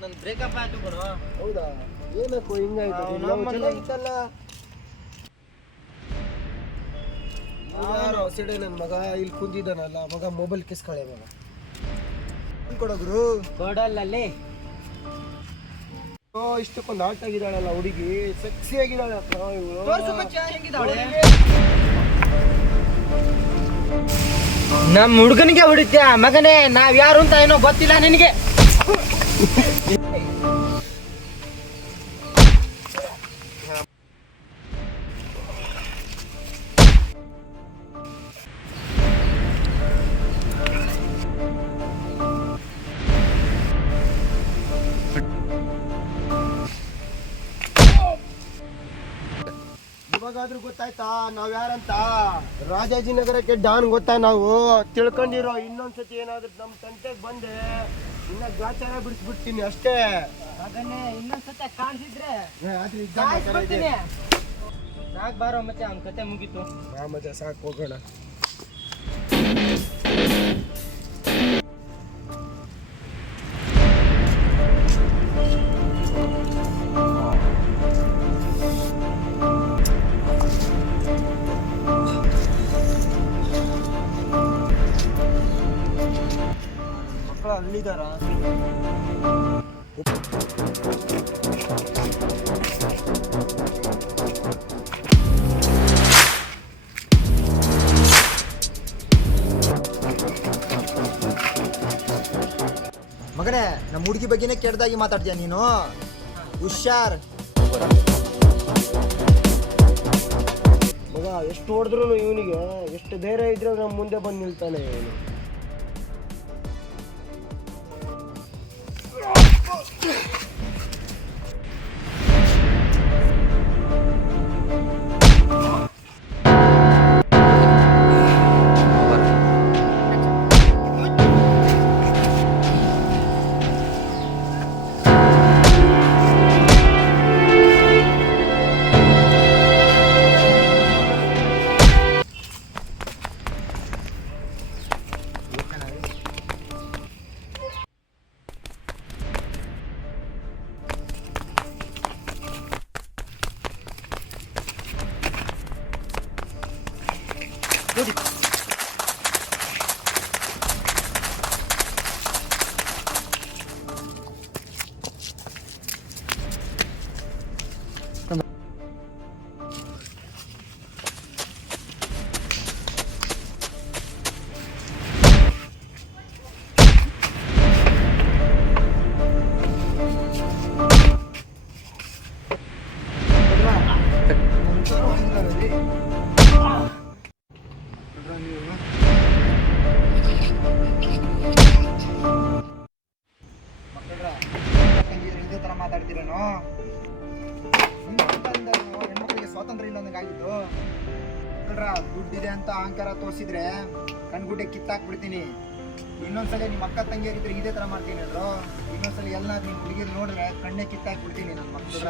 ನನ್ ಬ್ರೇಕಪ್ ಆಯ್ತು ಗುರು ಹೌದಾ? ಏನಕ್ಕೋ ಹಿಂಗಾಯ್ತು? ಅವ್ನು ನಾವು ನಮ್ಮನ್ನ- ಚೆನ್ನಾಗಿತ್ತಲ್ಲ ಯಾರೋ ಸಿಡೆ ನನ್ನ ಮಗ ಇಲ್ಲಿ ಕುಂದಿದ್ದಾನಲ್ಲ ಮಗ ಮೊಬೈಲ್ ಕಿಸ್ಕಳೆ ಮಗ ಕೊಡೋಗ್ರು ಕೊಡಲ್ಲಲ್ಲಿ. ಓ ಇಷ್ಟಕ್ಕೊಂದು ಆಟ ಆಗಿದ್ದಾಳಲ್ಲ ಹುಡುಗಿ. ಸೆಕ್ಸಿ ಆಗಿದ್ದಾಳೆ ಅಪ್ಪ ಇವಳು. ತೋರ್ಸು ಮಚ್ಚ ಹೆಂಗಿದಾವಳೆ ನಮ್ಮ ಹುಡುಗನಿಗೆ ಹೊಡಿತ್ಯಾ ಮಗನೇ ನಾವ್ ಯಾರು ಅಂತ ಏನೋ ಗೊತ್ತಿಲ್ಲ ನಿನಗೆ. え? ಇವಾಗಾದ್ರೂ ಗೊತ್ತಾಯ್ತಾ? ನಾವ್ ಯಾರಂತ? ರಾಜಾಜಿನಗರಕ್ಕೆ ಡಾನ್ ಗೊತ್ತಾ ನಾವು? ತಿಳ್ಕೊಂಡಿರೋ ಇನ್ನೊಂದ್ಸತಿ ಏನಾದ್ರೂ ನಮ್ ತಂಟೆಗ್ ಬಂದೆ ಇನ್ನ ಗಾಚಾರ ಬಿಡಿಸ್ಬಿಡ್ತೀನಿ ಅಷ್ಟೇ. ಅದನ್ನೇ ಇನ್ನೊಂದ್ಸತಿ ಕಾಣಿಸಿದ್ರೆ. ಸಾಕ್ ಬಾರೋ ಮತ್ತೆ ಅವ್ನ ಕತೆ ಮುಗೀತು. ಮಜಾ ಸಾಕು ಹೋಗೋಣ. ಅಲ್ಲಿದಾರ ಮಗನೇ ನಮ್ಮ ಹುಡುಗಿ ಬಗ್ಗೆನೇ ಕೆಟ್ಟದಾಗಿ ಮಾತಾಡ್ತೀಯ ನೀನು? ಹುಷಾರ್. ಮಗ, ಎಷ್ಟು ಹೊಡೆದ್ರು ಇವನಿಗೆ, ಎಷ್ಟು ಧೈರ್ಯ ಇದ್ರೆ ನಮ್ಮ ಮುಂದೆ ಬಂದು ನಿಲ್ತಾನೆ ಇವನು. out. 어디? 멈추고 한다는데 ಇದೇ ತರ ಮಾತಾಡ್ತೀರೇನೋ ಹೆಣ್ಮಕ್ಳಿಗೆ ಸ್ವಾತಂತ್ರ್ಯ ಇಲ್ಲ ಆಗಿದ್ದು ಮಕ್ಕಳ್ರ ದುಡ್ಡಿದೆ ಅಂತ ಅಹಂಕಾರ ತೋರಿಸಿದ್ರೆ ಕಣ್ಗುಡ್ಡೆ ಕಿತ್ತಾಕ್ಬಿಡ್ತೀನಿ ಇನ್ನೊಂದ್ಸಲ ನಿಮ್ಮ ಅಕ್ಕ ತಂಗಿಯರಿದ್ರೆ ಇದೇ ತರ ಮಾಡ್ತೀನಿ ಅಂದ್ರು ಇನ್ನೊಂದ್ಸಲ ಎಲ್ಲ ನಿಮ್ಮ ಹುಡುಗಿರು ನೋಡಿದ್ರೆ ಕಣ್ಣೆ ಕಿತ್ತಾಕ್ಬಿಡ್ತೀನಿ ನನ್ನ ಮಕ್ಕಳ